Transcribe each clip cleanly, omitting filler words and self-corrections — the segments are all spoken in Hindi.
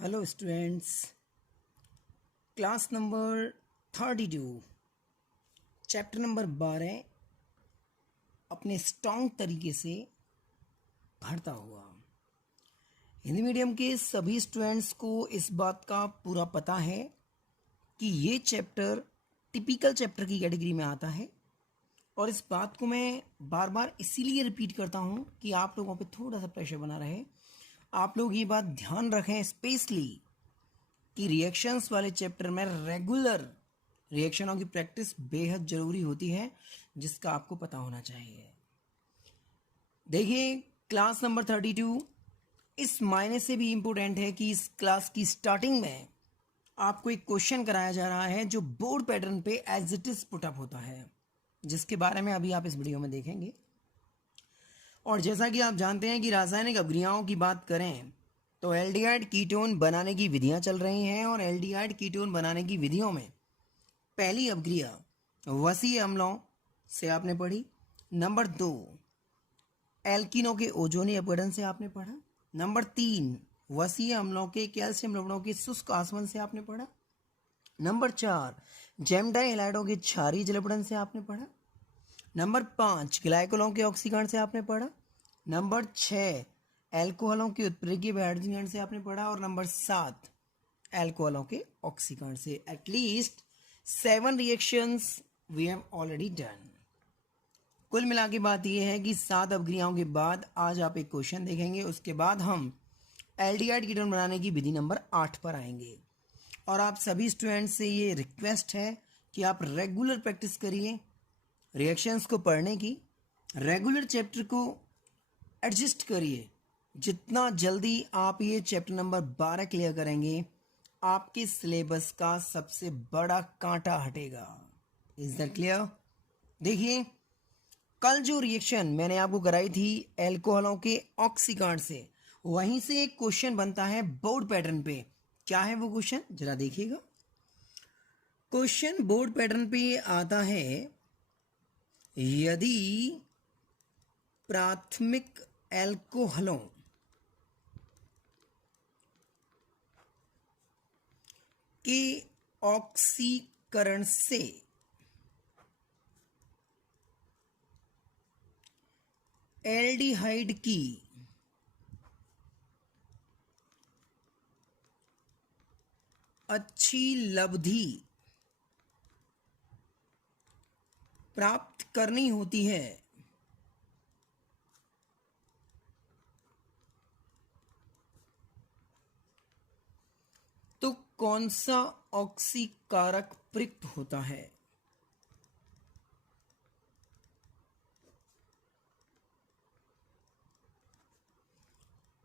Hello students, class number 32 chapter number 12 अपने स्ट्रॉन्ग तरीके से पढ़ता हुआ। हिंदी मीडियम के सभी स्टूडेंट्स को इस बात का पूरा पता है कि ये चैप्टर टिपिकल चैप्टर की कैटेगरी में आता है, और इस बात को मैं बार बार इसीलिए रिपीट करता हूँ कि आप लोगों पे थोड़ा सा प्रेशर बना रहे। आप लोग ये बात ध्यान रखें स्पेशली कि रिएक्शंस वाले चैप्टर में रेगुलर रिएक्शनों की प्रैक्टिस बेहद ज़रूरी होती है, जिसका आपको पता होना चाहिए। देखिए, क्लास नंबर 32 इस मायने से भी इम्पोर्टेंट है कि इस क्लास की स्टार्टिंग में आपको एक क्वेश्चन कराया जा रहा है जो बोर्ड पैटर्न पे एज इट इज पुटअप होता है, जिसके बारे में अभी आप इस वीडियो में देखेंगे। और जैसा कि आप जानते हैं कि रासायनिक अभिक्रियाओं की बात करें तो एल्डिहाइड कीटोन बनाने की विधियां चल रही हैं, और एल्डिहाइड कीटोन बनाने की विधियों में पहली अभिक्रिया वसीय अम्लों से आपने पढ़ी। नंबर 2 एल्कीनों के ओजोनी अपघटन से आपने पढ़ा। नंबर 3 वसीय अम्लों के कैल्शियम लवणों के शुष्क आसवन से आपने पढ़ा। नंबर 4 जेमडाई हैलाइडों के क्षारीय जल अपघटन से आपने पढ़ा। नंबर 5 ग्लाइकोलों के ऑक्सीकरण से आपने पढ़ा। नंबर 6 एल्कोहलों के उत्प्रेरकीय हाइड्रोजन से आपने पढ़ा। और नंबर 7 एल्कोहलों के ऑक्सीकरण से। At least 7 reactions we have already done. कुल मिला के बात यह है कि 7 अभिक्रियाओं के बाद आज आप एक क्वेश्चन देखेंगे, उसके बाद हम एल्डिहाइड कीटोन बनाने की विधि नंबर 8 पर आएंगे। और आप सभी स्टूडेंट्स से ये रिक्वेस्ट है कि आप रेगुलर प्रैक्टिस करिए रिएक्शंस को पढ़ने की, रेगुलर चैप्टर को एडजस्ट करिए। जितना जल्दी आप ये चैप्टर नंबर 12 क्लियर करेंगे, आपके सिलेबस का सबसे बड़ा कांटा हटेगा। Is that clear? देखिए, कल जो रिएक्शन मैंने आपको कराई थी एल्कोहलों के ऑक्सीकरण से, वहीं से एक क्वेश्चन बनता है बोर्ड पैटर्न पे। क्या है वो क्वेश्चन, जरा देखिएगा। क्वेश्चन बोर्ड पैटर्न पे आता है, यदि प्राथमिक एल्कोहलों के ऑक्सीकरण से एल्डिहाइड की अच्छी लब्धि प्राप्त करनी होती है तो कौन सा ऑक्सीकारक प्रयुक्त होता है?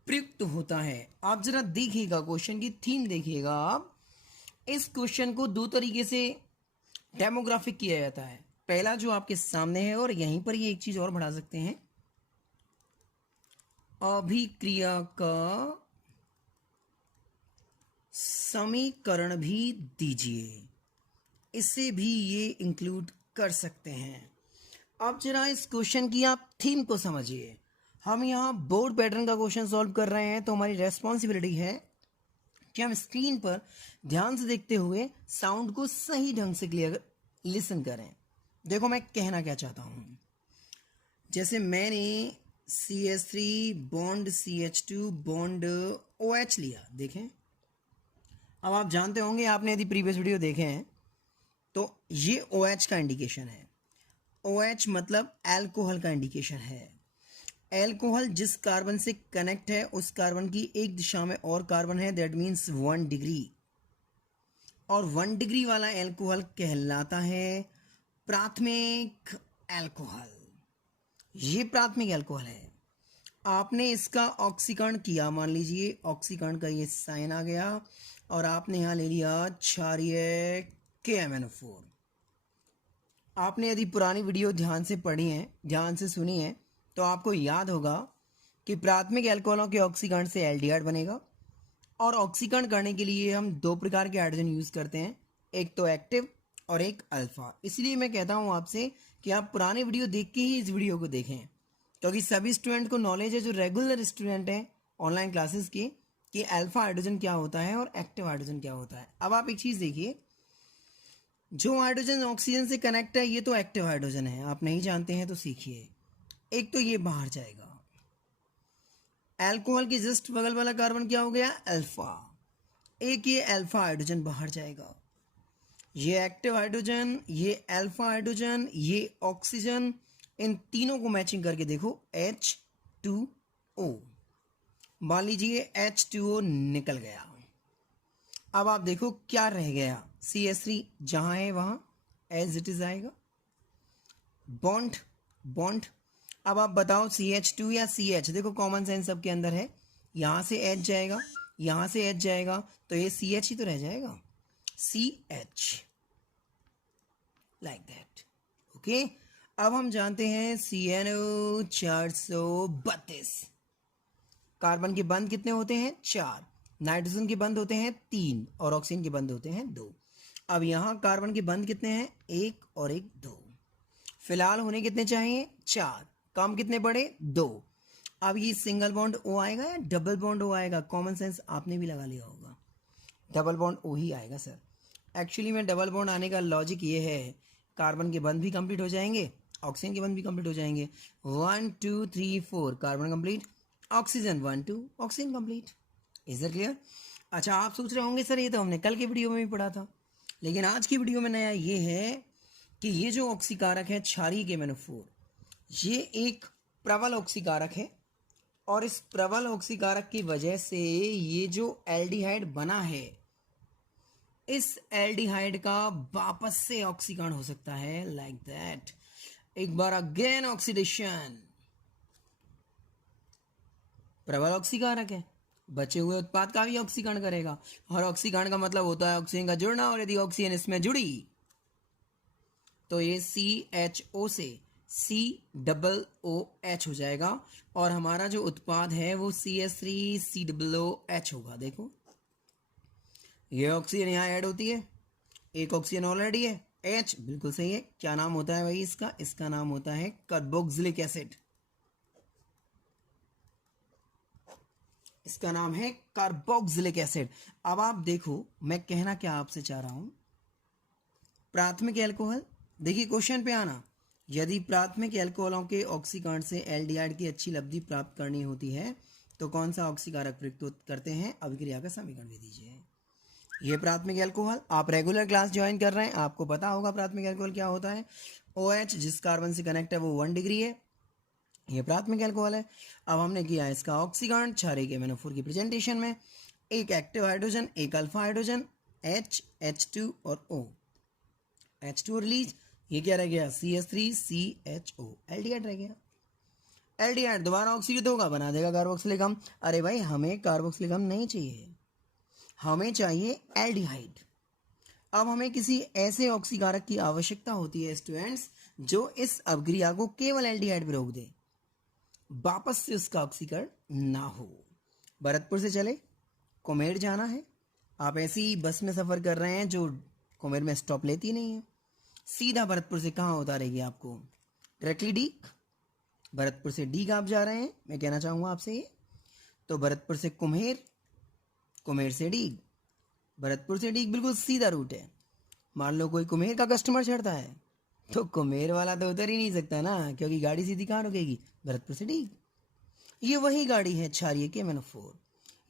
प्रयुक्त होता है। आप जरा देखिएगा, क्वेश्चन की थीम देखिएगा। आप इस क्वेश्चन को दो तरीके से डेमोग्राफिक किया जाता है। पहला जो आपके सामने है, और यहीं पर ये एक चीज और बढ़ा सकते हैं, अभिक्रिया का समीकरण भी दीजिए, इसे भी ये इंक्लूड कर सकते हैं। अब जरा इस क्वेश्चन की आप थीम को समझिए। हम यहाँ बोर्ड पैटर्न का क्वेश्चन सॉल्व कर रहे हैं, तो हमारी रेस्पॉन्सिबिलिटी है कि हम स्क्रीन पर ध्यान से देखते हुए साउंड को सही ढंग से क्लियर लिसन करें। देखो मैं कहना क्या चाहता हूँ। जैसे मैंने CH3 bond CH2 bond OH लिया, देखें। अब आप जानते होंगे, आपने यदि प्रीवियस वीडियो देखे हैं तो ये OH का इंडिकेशन है। OH मतलब एल्कोहल का इंडिकेशन है। एल्कोहल जिस कार्बन से कनेक्ट है उस कार्बन की एक दिशा में और कार्बन है, दैट मीन्स 1 डिग्री, और 1 डिग्री वाला एल्कोहल कहलाता है प्राथमिक एल्कोहल। ये प्राथमिक एल्कोहल है। आपने इसका ऑक्सीकरण किया, मान लीजिए ऑक्सीकरण का ये साइन आ गया, और आपने यहाँ ले लिया क्षारीय KMnO4। आपने यदि पुरानी वीडियो ध्यान से पढ़ी है, ध्यान से सुनी है, तो आपको याद होगा कि प्राथमिक एल्कोहलों के ऑक्सीकरण से एल्डिहाइड बनेगा। और ऑक्सीकरण करने के लिए हम 2 प्रकार के हाइड्रोजन यूज करते हैं, एक तो एक्टिव और एक अल्फा। इसलिए मैं कहता हूं आपसे कि आप पुराने वीडियो देख के ही इस वीडियो को देखें, क्योंकि सभी स्टूडेंट को नॉलेज है जो रेगुलर स्टूडेंट हैं ऑनलाइन क्लासेस के, कि अल्फा हाइड्रोजन क्या होता है और एक्टिव हाइड्रोजन क्या होता है। अब आप एक चीज देखिए, जो हाइड्रोजन ऑक्सीजन से कनेक्ट है ये तो एक्टिव हाइड्रोजन है, आप नहीं जानते हैं तो सीखिए। एक तो ये बाहर जाएगा, अल्कोहल के जस्ट बगल वाला कार्बन क्या हो गया, अल्फा। एक ये अल्फा हाइड्रोजन बाहर जाएगा, ये एक्टिव हाइड्रोजन, ये अल्फा हाइड्रोजन, ये ऑक्सीजन, इन तीनों को मैचिंग करके देखो H2O। मान लीजिए H2O निकल गया। अब आप देखो क्या रह गया, CH3 जहां है वहां एज इट इज आएगा, बॉन्ड बॉन्ड। अब आप बताओ CH2 या CH, देखो कॉमन सेंस सबके अंदर है, यहां से H जाएगा, यहां से H जाएगा, तो ये CH ही तो रह जाएगा, CH, लाइक दैट। ओके, अब हम जानते हैं CNO 432। कार्बन के बंध कितने होते हैं, 4। नाइट्रोजन के बंध होते हैं 3 और ऑक्सीजन के बंध होते हैं 2। अब यहां कार्बन के बंध कितने हैं, 1 और 1 2। फिलहाल होने कितने चाहिए, 4, कम कितने पड़े, 2। अब ये सिंगल बॉन्ड O आएगा या डबल बॉन्ड O आएगा, कॉमन सेंस आपने भी लगा लिया होगा, डबल बॉन्ड O ही आएगा सर। एक्चुअली में डबल बॉन्ड आने का लॉजिक ये है, कार्बन के बंध भी कंप्लीट हो जाएंगे, ऑक्सीजन के बंध भी कंप्लीट हो जाएंगे। 1 2 3 4 carbon complete, oxygen 1 2 oxygen complete. Is it clear? अच्छा, आप सोच रहे होंगे सर ये तो हमने कल के वीडियो में भी पढ़ा था, लेकिन आज की वीडियो में नया ये है कि ये जो ऑक्सीकारक है क्षारीय KMnO4, ये एक प्रबल ऑक्सीकारक है, और इस प्रबल ऑक्सीकारक की वजह से ये जो एल्डिहाइड बना है, इस एल्डिहाइड का वापस से ऑक्सीकरण हो सकता है, लाइक दैट। एक बार अगेन ऑक्सीडेशन, प्रबल ऑक्सीकारक है, बचे हुए उत्पाद का भी ऑक्सीकरण करेगा, और ऑक्सीकरण का मतलब होता है ऑक्सीजन का जुड़ना, और यदि ऑक्सीजन इसमें जुड़ी तो ये CHO से COOH हो जाएगा, और हमारा जो उत्पाद है वो CH3COOH होगा। देखो ये ऑक्सीजन यहाँ ऐड होती है, एक ऑक्सीजन ऑलरेडी है, H बिल्कुल सही है। क्या नाम होता है भाई इसका, इसका नाम होता है कार्बोक्सिलिक एसिड, इसका नाम है कार्बोक्सिलिक एसिड। अब आप देखो मैं कहना क्या आपसे चाह रहा हूं, प्राथमिक अल्कोहल, देखिए क्वेश्चन पे आना, यदि प्राथमिक अल्कोहलों के ऑक्सीकरण से एल्डिहाइड की अच्छी लब्धि प्राप्त करनी होती है तो कौन सा ऑक्सीकारक प्रयुक्त करते हैं, अभिक्रिया का समीकरण भी दीजिए। ये प्राथमिक अल्कोहल, आप रेगुलर क्लास ज्वाइन कर रहे हैं, आपको पता होगा प्राथमिक अल्कोहल क्या होता है। OH जिस कार्बन से कनेक्ट है वो 1 डिग्री है, ये प्राथमिक अल्कोहल है। अब हमने किया इसका ऑक्सीकरण क्षारीय KMnO4 की प्रेजेंटेशन में, एक एक्टिव हाइड्रोजन, एक अल्फा हाइड्रोजन, H H2 और O, H2 रिलीज, ये क्या रह गया, CH3CHO, एल्डिहाइड रह गया। एल्डिहाइड दोबारा ऑक्सीकृत होगा, बना देगा कार्बोक्सिलिक अम्ल। अरे भाई हमें कार्बोक्सिलिक अम्ल नहीं चाहिए, हमें चाहिए एल्डिहाइड। अब हमें किसी ऐसे ऑक्सीकारक की आवश्यकता होती है स्टूडेंट्स, जो इस अभिक्रिया को केवल एल्डिहाइड पर रोक दे, वापस से उसका ऑक्सीकरण ना हो। भरतपुर से चले कुमेर जाना है, आप ऐसी बस में सफर कर रहे हैं जो कुमेर में स्टॉप लेती नहीं है, सीधा भरतपुर से कहाँ उतारेगी आपको, डायरेक्टली डीग। भरतपुर से डीग आप जा रहे हैं, मैं कहना चाहूँगा आपसे ये, तो भरतपुर से कुम्हेर, कुम्हेर से डीग, भरतपुर से डीग बिल्कुल सीधा रूट है। मान लो कोई कुम्हेर का कस्टमर चढ़ता है तो कुम्हेर वाला तो उतर ही नहीं सकता ना, क्योंकि गाड़ी सीधी कहाँ रुकेगी, भरतपुर से डीग। ये वही गाड़ी है क्षारीय KMnO4,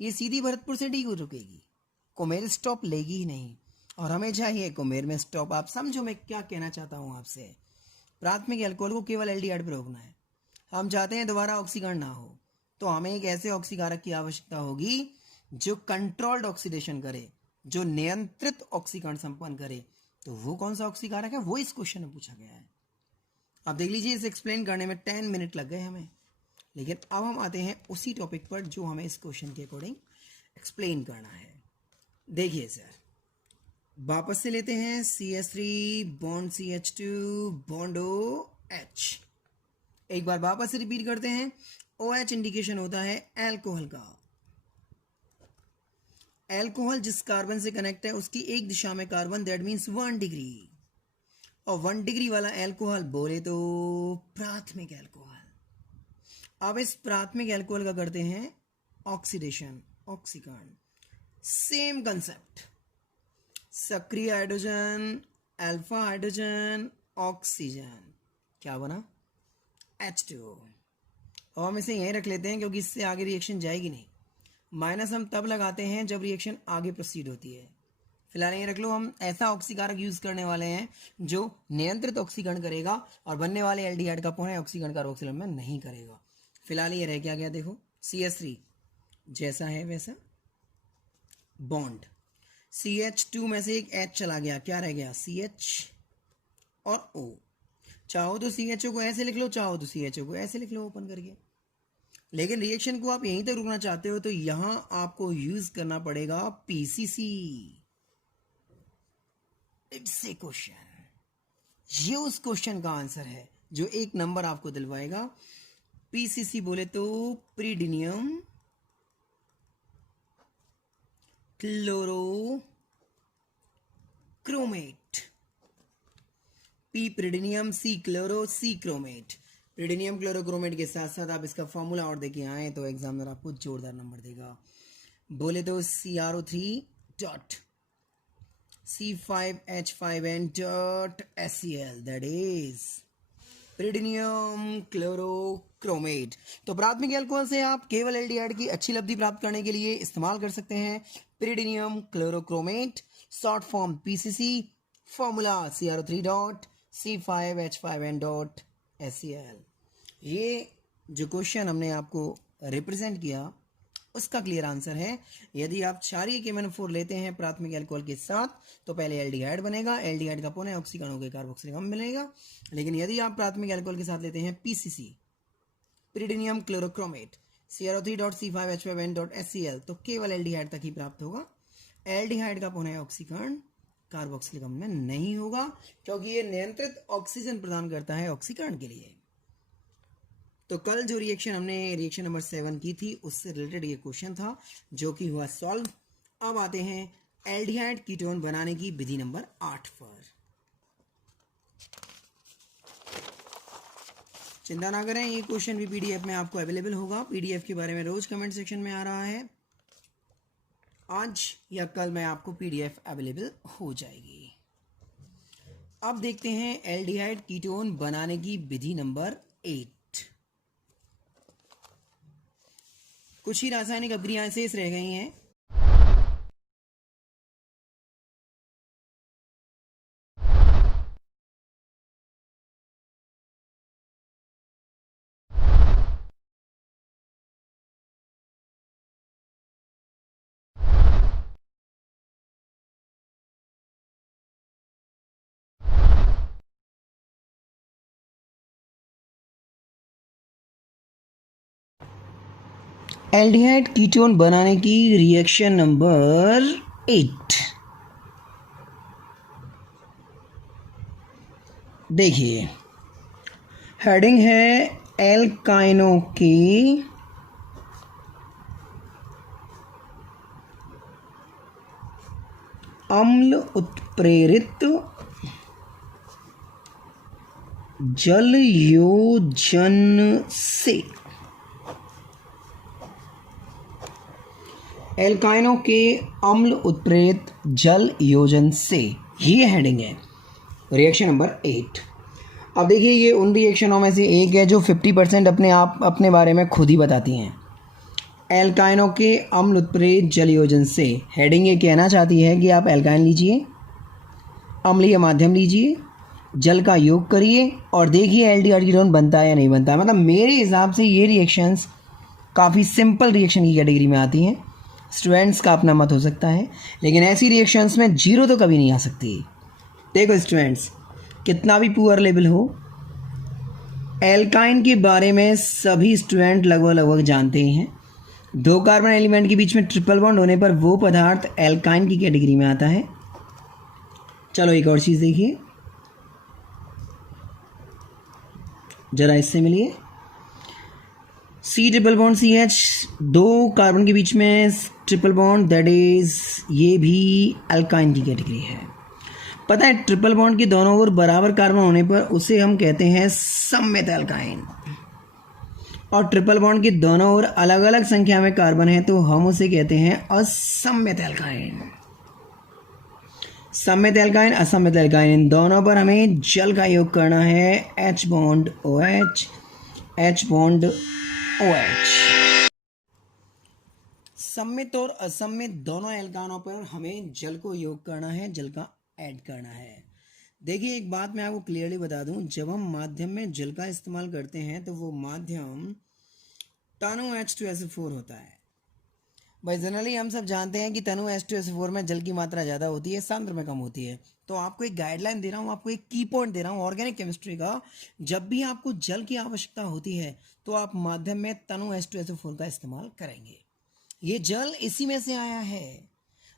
ये सीधी भरतपुर से डीग रुकेगी, कुम्हेर स्टॉप लेगी ही नहीं, और हमें चाहिए कुम्हेर में स्टॉप। आप समझो मैं क्या कहना चाहता हूँ आपसे, प्राथमिक अल्कोहल को केवल एल्डिहाइड पर रोकना है, हम चाहते हैं दोबारा ऑक्सीकरण ना हो, तो हमें एक ऐसे ऑक्सीकारक की आवश्यकता होगी जो कंट्रोल्ड ऑक्सीडेशन करे, जो नियंत्रित ऑक्सीकरण संपन्न करे। तो वो कौन सा ऑक्सीकारक है, वो इस क्वेश्चन में पूछा गया है। आप देख लीजिए, इसे एक्सप्लेन करने में 10 मिनट लग गए हमें, लेकिन अब हम आते हैं उसी टॉपिक पर जो हमें इस क्वेश्चन के अकॉर्डिंग एक्सप्लेन करना है। देखिए सर, वापस से लेते हैं CH3 bond CH2 bond OH, एक बार वापस से रिपीट करते हैं। OH इंडिकेशन होता है अल्कोहल का, अल्कोहल जिस कार्बन से कनेक्ट है उसकी एक दिशा में कार्बन, दैट मीन्स 1 डिग्री, और 1 डिग्री वाला अल्कोहल बोले तो प्राथमिक अल्कोहल। अब इस प्राथमिक अल्कोहल का करते हैं ऑक्सीडेशन, ऑक्सीकरण। सेम कंसेप्ट, सक्रिय हाइड्रोजन, अल्फा हाइड्रोजन, ऑक्सीजन, क्या बना? H2O। और हम इसे यहीं रख लेते हैं क्योंकि इससे आगे रिएक्शन जाएगी नहीं। माइनस हम तब लगाते हैं जब रिएक्शन आगे प्रोसीड होती है। फिलहाल यहीं रख लो। हम ऐसा ऑक्सीकारक यूज करने वाले हैं जो नियंत्रित ऑक्सीकरण करेगा और बनने वाले एल्डिहाइड का पुनः ऑक्सीकरण कार्बोक्सिल में नहीं करेगा। फिलहाल ये रह क्या गया, देखो CH3 जैसा है वैसा बॉन्ड, CH2 में से एक H चला गया, क्या रह गया? CH और O। चाहो तो CHO को ऐसे लिख लो, चाहो तो CHO को ऐसे लिख लो ओपन करके। लेकिन रिएक्शन को आप यहीं तक रुकना चाहते हो तो यहां आपको यूज करना पड़ेगा PCC। इट्स ए क्वेश्चन, ये उस क्वेश्चन का आंसर है जो एक नंबर आपको दिलवाएगा। PCC बोले तो pyridinium chloro chromate, P pyridinium, C chloro, C chromate. Pyridinium chlorochromate के साथ साथ आप इसका फॉर्मूला और देखे आए तो एग्जामिनर आपको जोरदार नंबर देगा। बोले तो CrO3 dot C5H5N dot HCl, that is pyridinium chlorochromate. तो प्राथमिक अल्कोहल से आप केवल एल्डिहाइड की अच्छी लब्धि प्राप्त करने के लिए इस्तेमाल कर सकते हैं pyridinium chlorochromate, short form PCC, formula CrO3 dot C5H5N dot HCl। ये जो क्वेश्चन हमने आपको रिप्रेजेंट किया उसका क्लियर आंसर है। यदि आप क्षारीय KMnO4 लेते हैं प्राथमिक अल्कोहल के साथ तो पहले एल्डिहाइड बनेगा, एल्डिहाइड का पुनः ऑक्सीकरण होकर कार्बोक्सिलिक अम्ल मिलेगा। लेकिन यदि आप प्राथमिक अल्कोहल के साथ लेते हैं PCC प्रीडिनियम क्लोरोक्रोमेट CrO3.C5H5N.HCl तो केवल एल्डिहाइड तक ही प्राप्त होगा, एल्डिहाइड का पुनः ऑक्सीकरण कार्बोक्सिलिक अम्ल में नहीं होगा क्योंकि ये नियंत्रित ऑक्सीजन प्रदान करता है ऑक्सीकरण के लिए। तो कल जो रिएक्शन हमने रिएक्शन नंबर 7 की थी उससे रिलेटेड ये क्वेश्चन था जो कि हुआ सॉल्व। अब आते हैं एल्डिहाइड कीटोन बनाने की विधि नंबर 8 पर। चिंता ना करें, ये क्वेश्चन भी PDF में आपको अवेलेबल होगा। PDF के बारे में रोज कमेंट सेक्शन में आ रहा है, आज या कल में आपको PDF अवेलेबल हो जाएगी। अब देखते हैं एल्डिहाइड कीटोन बनाने की विधि नंबर 8। कुछ ही रासायनिक अभिक्रियाएं शेष रह गई हैं। एल्डिहाइड कीटोन बनाने की रिएक्शन नंबर 8। देखिए हेडिंग है एल्काइनों के अम्ल उत्प्रेरित जल योजन से, एल्काइनों के अम्ल उत्प्रेरित जल योजन से, ये हेडिंग है रिएक्शन नंबर 8। अब देखिए ये उन रिएक्शनों में से एक है जो 50% अपने बारे में खुद ही बताती हैं। एल्काइनों के अम्ल उत्प्रेरित जल योजन से, हेडिंग ये कहना चाहती है कि आप एल्काइन लीजिए, अम्लीय माध्यम लीजिए, जल का योग करिए और देखिए एल्डिहाइड कीटोन बनता है या नहीं बनता है। मतलब मेरे हिसाब से ये रिएक्शंस काफ़ी सिंपल रिएक्शन की कैटेगरी में आती हैं। स्टूडेंट्स का अपना मत हो सकता है लेकिन ऐसी रिएक्शंस में 0 तो कभी नहीं आ सकती। देखो स्टूडेंट्स, कितना भी पुअर लेवल हो, एल्काइन के बारे में सभी स्टूडेंट लगभग जानते ही हैं। 2 कार्बन एलिमेंट के बीच में ट्रिपल बॉन्ड होने पर वो पदार्थ एल्काइन की कैटेगरी में आता है। चलो एक और चीज़ देखिए, जरा इससे मिलिए। C triple bond CH, 2 carbon के बीच में ट्रिपल बॉन्ड, दैट इज ये भी अल्काइन की कैटेगरी है। पता है ट्रिपल बॉन्ड के दोनों ओर बराबर कार्बन होने पर उसे हम कहते हैं सममित अल्काइन। और ट्रिपल बॉन्ड की दोनों ओर अलग अलग संख्या में कार्बन है तो हम उसे कहते हैं असम्मित एल्काइन। सम्मित एल्काइन, असम्मित एल्काइन, इन दोनों पर हमें जल का योग करना है, H bond OH, H bond OH। सम्मित और असम्मित दोनों एल्कानों पर हमें जल को योग करना है, जल का ऐड करना है। देखिए एक बात मैं आपको क्लियरली बता दूं, जब हम माध्यम में जल का इस्तेमाल करते हैं तो वो माध्यम तनु H2SO4 होता है। भाई जनरली हम सब जानते हैं कि तनु H2SO4 में जल की मात्रा ज़्यादा होती है, सांद्र में कम होती है। तो आपको एक गाइडलाइन दे रहा हूँ, आपको एक की पॉइंट दे रहा हूँ ऑर्गेनिक केमिस्ट्री का। जब भी आपको जल की आवश्यकता होती है तो आप माध्यम में तनु H2SO4 का इस्तेमाल करेंगे। ये जल इसी में से आया है,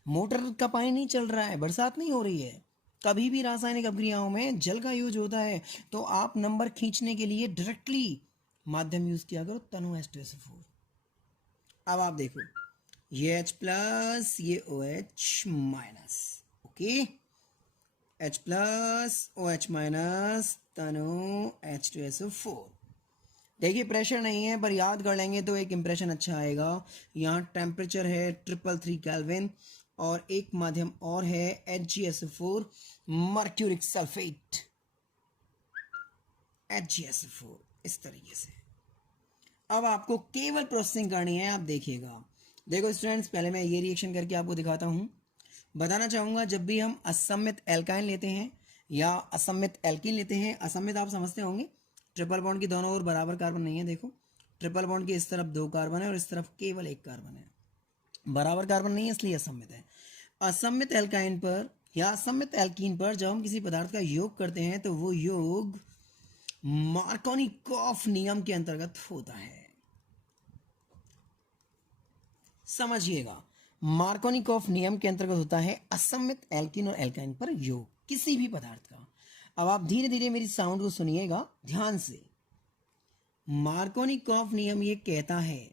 मोटर का पानी नहीं चल रहा है, बरसात नहीं हो रही है। कभी भी रासायनिक अभिक्रियाओं में जल का यूज होता है तो आप नंबर खींचने के लिए डायरेक्टली माध्यम यूज किया करो, तनु H2SO4। अब आप देखो, ये H प्लस, ये OH minus, okay, H plus OH minus तनु H2SO4। देखिए प्रेशर नहीं है पर याद कर लेंगे तो एक इंप्रेशन अच्छा आएगा। यहाँ टेम्परेचर है 333 केल्विन और एक माध्यम और है HgSO4 मर्क्यूरिक सल्फेट, HgSO4 इस तरीके से। अब आपको केवल प्रोसेसिंग करनी है, आप देखिएगा। देखो स्टूडेंट्स, पहले मैं ये रिएक्शन करके आपको दिखाता हूँ। बताना चाहूँगा, जब भी हम असम्मित एल्काइन लेते हैं या असम्मित एल्कीन लेते हैं, असम्मित आप समझते होंगे, ट्रिपल बॉन्ड की दोनों ओर बराबर कार्बन नहीं है। देखो ट्रिपल बॉन्ड की इस तरफ 2 कार्बन है और इस तरफ केवल 1 कार्बन है, बराबर कार्बन नहीं है, इसलिए असम्मित है। असम्मित एल्काइन पर या असम्मित एल्कीन पर जब हम किसी पदार्थ का योग करते हैं तो वो योग मार्कोनिकॉफ नियम के अंतर्गत होता है। समझिएगा, मार्कोनिकॉफ नियम के अंतर्गत होता है असम्मित एल्कीन और एल्काइन पर योग किसी भी पदार्थ का। अब आप धीरे धीरे मेरी साउंड को सुनिएगा ध्यान से। मार्कोनिकॉफ नियम ये कहता है,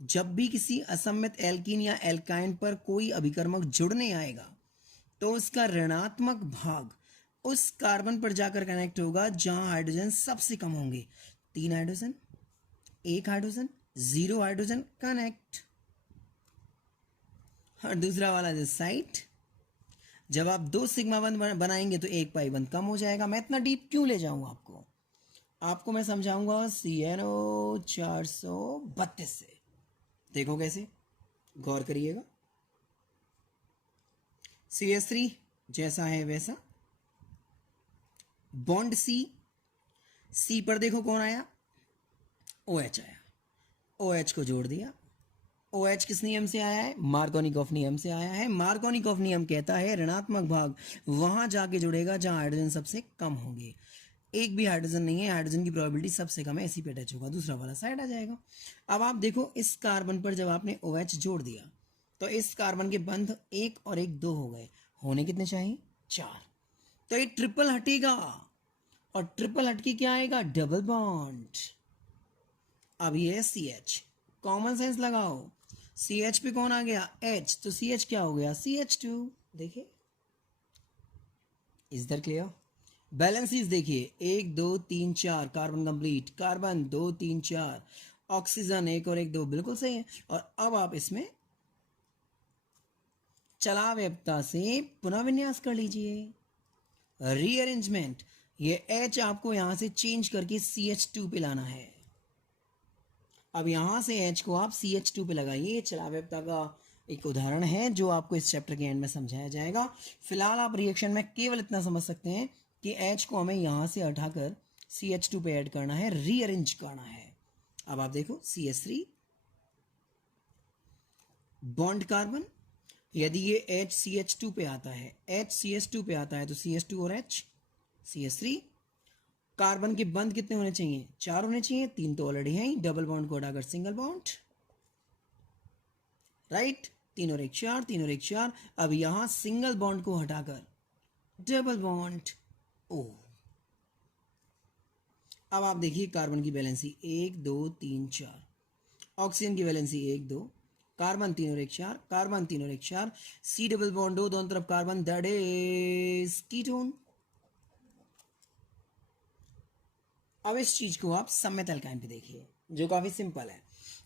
जब भी किसी असम्मित एल्कीन या एल्काइन पर कोई अभिकर्मक जुड़ने आएगा तो उसका ऋणात्मक भाग उस कार्बन पर जाकर कनेक्ट होगा जहां हाइड्रोजन सबसे कम होंगे। 3 हाइड्रोजन, 1 हाइड्रोजन, 0 हाइड्रोजन कनेक्ट। और दूसरा वाला जो साइट, जब आप 2 सिग्मा बंद बनाएंगे तो 1 पाई बंद कम हो जाएगा। मैं इतना डीप क्यों ले जाऊं आपको मैं समझाऊंगा CNO 432 से। देखो कैसे, गौर करिएगा। CH3 जैसा है वैसा, बॉन्ड C पर देखो कौन आया, OH आया, OH को जोड़ दिया। OH किस नियम से आया है, मार्कोनिकॉफ नियम से आया है। मार्कोनिकॉफ नियम कहता है ऋणात्मक भाग वहां जाके जुड़ेगा जहां हाइड्रोजन सबसे कम होंगे। एक भी हाइड्रोजन नहीं है, हाइड्रोजन की प्रोबेबिलिटी सबसे कम है, इसी पे टच होगा, दूसरा वाला साइड आ जाएगा। अब आप देखो, इस कार्बन पर जब आपने OH जोड़ दिया तो इस कार्बन के बंध 1 और 1 2 हो गए, होने कितने चाहिए, 4। तो ये ट्रिपल हटेगा और ट्रिपल हट के क्या आएगा, डबल बॉन्ड। अब ये है CH, कॉमन सेंस लगाओ, CH पे कौन आ गया, H, तो CH क्या हो गया, CH2। देखिए, इज दैट क्लियर। बैलेंसीज देखिए, 1 2 3 4 कार्बन कंप्लीट, कार्बन 2 3 4, ऑक्सीजन 1 और 1 2, बिल्कुल सही है। और अब आप इसमें चलाव्यता से पुनः विन्यास कर लीजिए, रीअरेंजमेंट। ये H आपको यहां से चेंज करके CH2 पे लाना है। अब यहां से H को आप CH2 पे लगाइए। चलाव्यता का एक उदाहरण है जो आपको इस चैप्टर के एंड में समझाया जाएगा। फिलहाल आप रिएक्शन में केवल इतना समझ सकते हैं कि H को हमें यहां से हटाकर CH2 पे ऐड करना है, रीअरेंज करना है। अब आप देखो, CH3 बॉन्ड कार्बन, यदि ये H CH2 पे आता है, H CH2 पे आता है तो CH2 और H CH3। कार्बन के बंद कितने होने चाहिए, 4 होने चाहिए, 3 तो ऑलरेडी हैं। डबल बॉन्ड को हटाकर सिंगल बॉन्ड, राइट, 3 और 1 4, 3 और 1 4। अब यहां सिंगल बॉन्ड को हटाकर डबल बॉन्ड O। अब आप देखिए कार्बन की वैलेंसी 1 2 3 4, ऑक्सीजन की वैलेंसी 1 2, कार्बन 3 और 1 4, कार्बन 3 और 1 4, C डबल बॉन्ड O, दोनों तरफ कार्बन, दैट इज कीटोन। अब इस चीज को आप सम्मित एल्काइन पे देखिए, जो काफ़ी सिंपल है।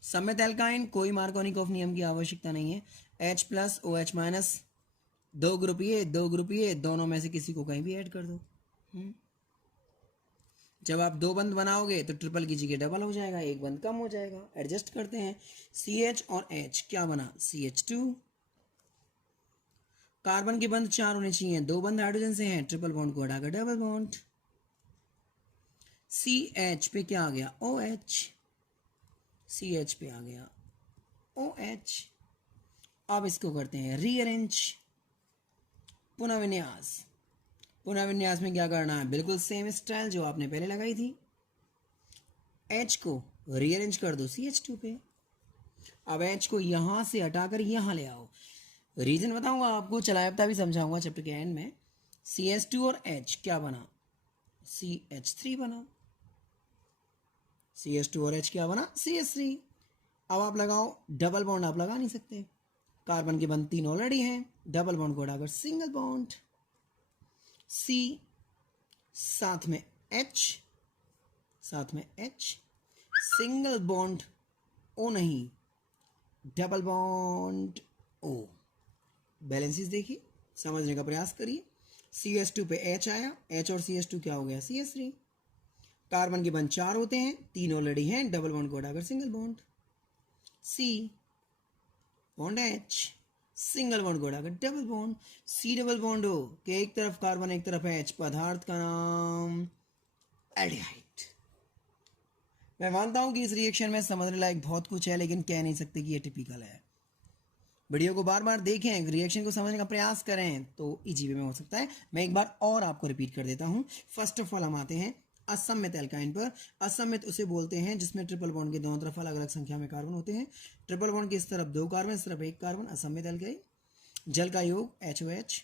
सममित एल्काइन, कोई मार्कोनिकॉफ नियम की आवश्यकता नहीं है। H प्लस OH माइनस, दो ग्रुप ये, दो ग्रुप ये, दोनों में से किसी को कहीं भी ऐड कर दो। जब आप दो बंद बनाओगे तो ट्रिपल की जगह डबल हो जाएगा, एक बंद कम हो जाएगा। एडजस्ट करते हैं। CH और H क्या बना, CH2। कार्बन के बंद 4 होने चाहिए, दो बंद हाइड्रोजन से हैं, ट्रिपल बॉन्ड को हटाकर डबल बॉन्ड। CH पे क्या आ गया, OH। CH पे आ गया OH। अब इसको करते हैं रीअरेंज, पुनः विन्यास। पुनः विन्यास में क्या करना है, बिल्कुल सेम स्टाइल जो आपने पहले लगाई थी। H को रीअरेंज कर दो CH2 पे। अब H को यहां से हटाकर यहां ले आओ। रीजन बताऊंगा आपको, चलायबता भी समझाऊंगा चैप्टर के एंड में। CH2 और H क्या बना, CH3 बना। CH2 और H क्या बना, CH3। अब आप लगाओ डबल बॉन्ड, आप लगा नहीं सकते, कार्बन के बंद 3 ऑलरेडी हैं, डबल बॉन्ड को हटाकर सिंगल बॉन्ड। C साथ में H, साथ में H, सिंगल बॉन्ड O नहीं, डबल बॉन्ड O। बैलेंसेस देखिए, समझने का प्रयास करिए। CH2 पे H आया, H और CH2 क्या हो गया, CH3। कार्बन के बंद 4 होते हैं, 3 ऑलरेडी हैं, डबल बॉन्ड को हटाकर single bond. C bond H, single bond को हटाकर double bond. C double bond हो कि एक तरफ कार्बन एक तरफ H, पदार्थ का नाम एल्डिहाइड। मैं मानता हूं कि इस रिएक्शन में समझने लायक बहुत कुछ है, लेकिन कह नहीं सकते कि ये टिपिकल है। वीडियो को बार बार देखें, रिएक्शन को समझने का प्रयास करें तो इजी वे में हो सकता है। मैं एक बार और आपको रिपीट कर देता हूं। फर्स्ट ऑफ ऑल हम आते हैं असममित एल्काइन पर। असममित उसे बोलते हैं जिसमें ट्रिपल बॉन्ड के दोनों तरफ अलग अलग संख्या में कार्बन होते हैं। ट्रिपल बॉन्ड की इस तरफ 2 कार्बन, इस तरफ 1 कार्बन, असममित एल्काइन। जल का योग HOH।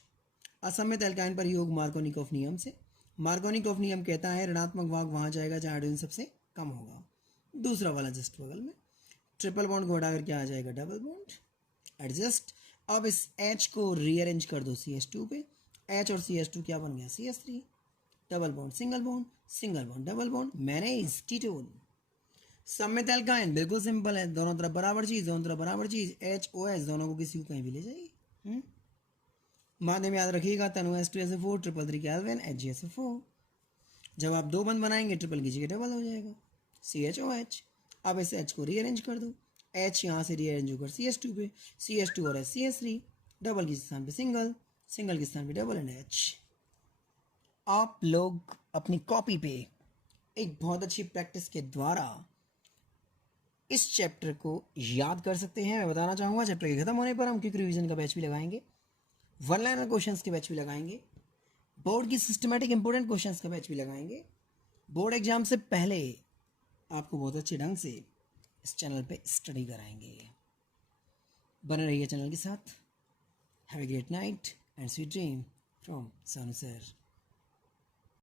असममित एल्काइन पर योग मार्कोनिकॉफ नियम से। मार्कोनिकॉफ नियम कहता है ऋणात्मक भाग वहां जाएगा जहां हाइड्रोजन सबसे कम होगा, दूसरा वाला जस्ट बगल में। ट्रिपल बॉन्ड को हटाकर क्या आ जाएगा, डबल बॉन्ड। एडजस्ट। अब इस H को रीअरेंज कर दो CH2 पे। H और CH2 क्या बन गया, CH3। Double bond single bond, single bond double bond, manage ketone. सममित एल्काइन बिल्कुल सिंपल है, दोनों तरफ बराबर चीज, दोनों तरफ बराबर चीज, HOH दोनों को किसी को कहीं भी ले जाइए। माध्य में याद रखिएगा, तनु H2SO4, ट्रिपल 3 केल्विन, HgSO4। जब आप दो बंद बनाएंगे ट्रिपल की जगह डबल हो जाएगा, CHOH। अब इस H को रीअरेंज कर दो, H यहाँ से रीअरेंज होकर CH2 पे, CH2 और H CH3, डबल के स्थान पे सिंगल, सिंगल के स्थान पे डबल एंड H। आप लोग अपनी कॉपी पे एक बहुत अच्छी प्रैक्टिस के द्वारा इस चैप्टर को याद कर सकते हैं। मैं बताना चाहूँगा चैप्टर के खत्म होने पर हम क्विक रिवीजन का बैच भी लगाएंगे, वन लाइनर क्वेश्चंस के बैच भी लगाएंगे, बोर्ड की सिस्टमेटिक इंपोर्टेंट क्वेश्चंस का बैच भी लगाएंगे। बोर्ड एग्जाम से पहले आपको बहुत अच्छे ढंग से इस चैनल पे स्टडी कराएंगे। बने रहिए चैनल के साथ। Have a great night and sweet dream from Sonu sir.